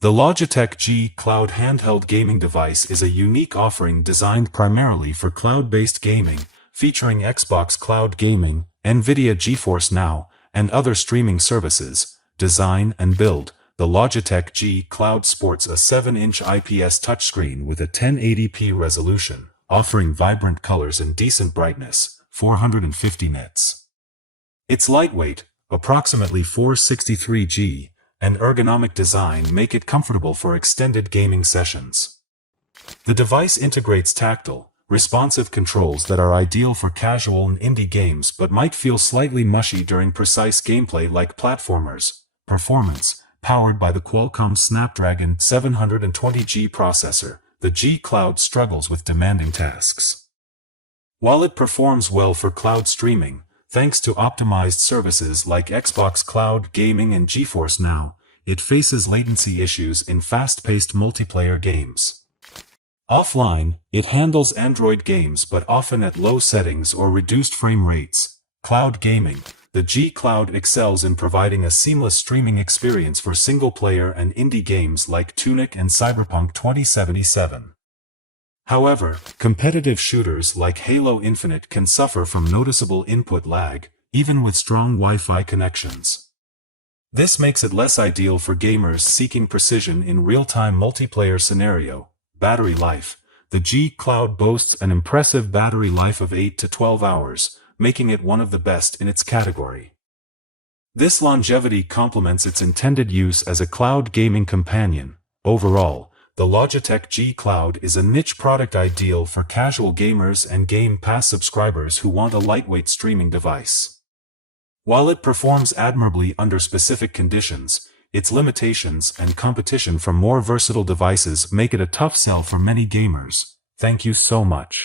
The Logitech G Cloud handheld gaming device is a unique offering designed primarily for cloud-based gaming, featuring Xbox Cloud Gaming, NVIDIA GeForce Now, and other streaming services. Design and build. The Logitech G Cloud sports a 7-inch IPS touchscreen with a 1080p resolution, offering vibrant colors and decent brightness, 450 nits. Its lightweight, approximately 463 g, and ergonomic design make it comfortable for extended gaming sessions. The device integrates tactile, responsive controls that are ideal for casual and indie games but might feel slightly mushy during precise gameplay like platformers. Performance. Powered by the Qualcomm Snapdragon 720G processor, the G Cloud struggles with demanding tasks. While it performs well for cloud streaming, thanks to optimized services like Xbox Cloud Gaming and GeForce Now, it faces latency issues in fast-paced multiplayer games. Offline, it handles Android games but often at low settings or reduced frame rates. Cloud gaming. The G Cloud excels in providing a seamless streaming experience for single-player and indie games like Tunic and Cyberpunk 2077. However, competitive shooters like Halo Infinite can suffer from noticeable input lag, even with strong Wi-Fi connections. This makes it less ideal for gamers seeking precision in real-time multiplayer scenario. Battery life. The G Cloud boasts an impressive battery life of 8 to 12 hours, making it one of the best in its category. This longevity complements its intended use as a cloud gaming companion. Overall, the Logitech G Cloud is a niche product ideal for casual gamers and Game Pass subscribers who want a lightweight streaming device. While it performs admirably under specific conditions, its limitations and competition from more versatile devices make it a tough sell for many gamers. Thank you so much.